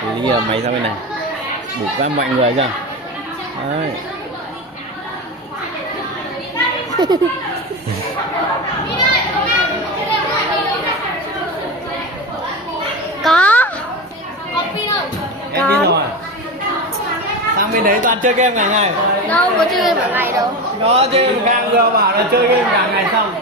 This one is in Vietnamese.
Thì bây giờ mày sang bên này đủ ra mọi người chưa đấy. Có Em đi rồi. Sang bên đấy toàn chơi game cả ngày. đâu có chơi game cả ngày đâu. Nó chơi game, vừa bảo là chơi game cả ngày xong